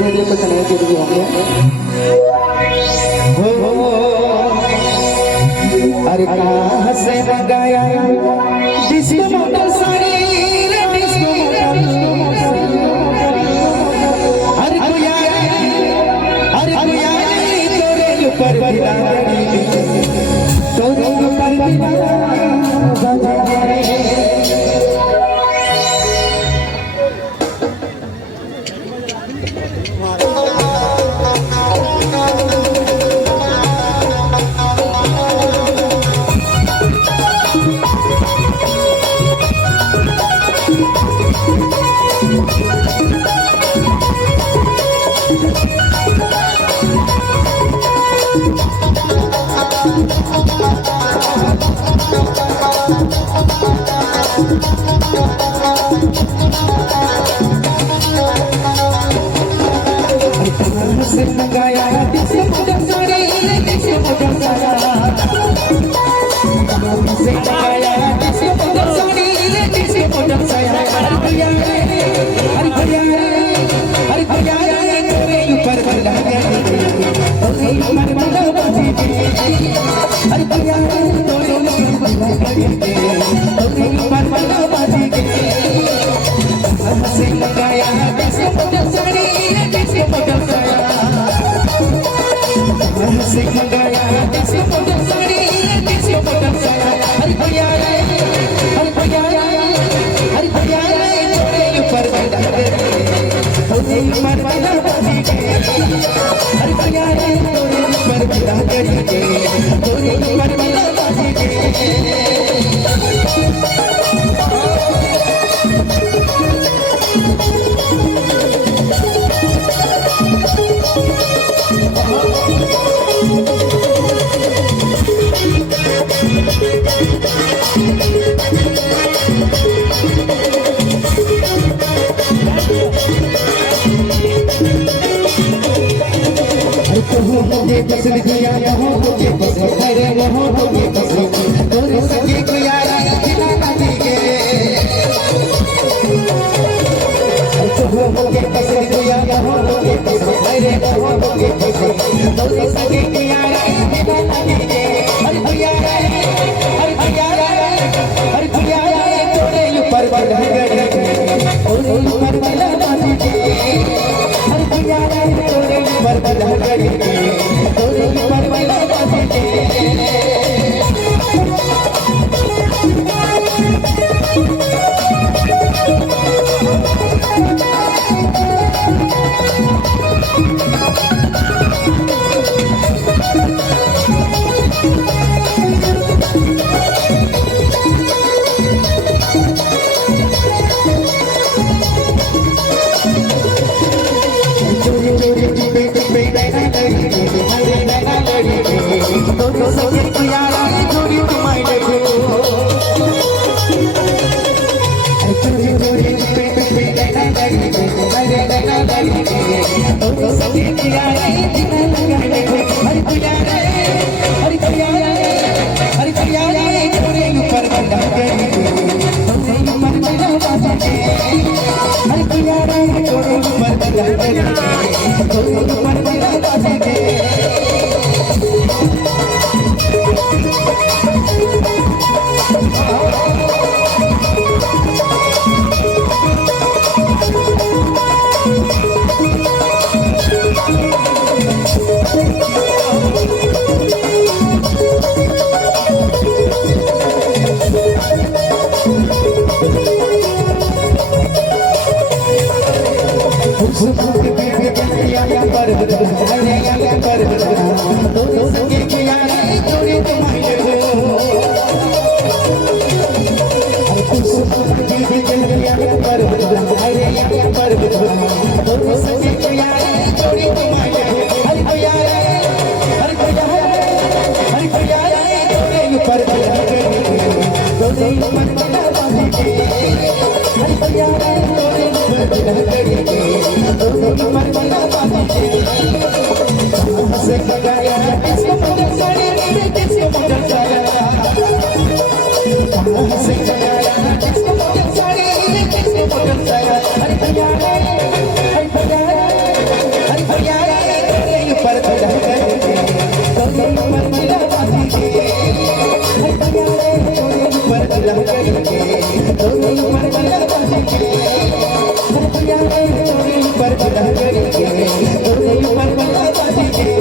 Radio पे connect भी होंगे। अरे कहाँ से मंगाया डिस्को मोटर साड़ी रे डिस्को मोटर, अरे भैया तोरे ऊपर बिना तोरे ऊपर बिना से मंगाया disco motor sari disco motor से मंगाया disco motor sari disco motor अरे भैया तोरे ऊपर बना तोरे ऊपर बना अरे भैया तोरे ऊपर बना से मंगाया disco motor sari disco motor से मंगाया disco motor sari disco motor अरे भैया तोरे ऊपर बना तोरे ऊपर बना अरे भैया तोरे ऊपर बना तोरे ऊपर बना मुझे पसंद किया यहाँ मुझे पसंद करे वहाँ मुझे पसंद तोरे संगे को यार दिलाना दीगे मुझे पसंद किया यहाँ मुझे पसंद करे वहाँ मुझे पसंद तोरे संगे को यार दिलाना दीगे अरे भैया तोरे ऊपर बना तोरे ऊपर बना दीगे अरे भैया तोरे ऊपर बना तोरे ऊपर बना ऊपर मिला बाजी के भैया रे तोरे ऊपर मिला करके तोरे ऊपर मिला बाजी के भैया रे तोरे ऊपर मिला करके तोरे ऊपर मिला बाजी के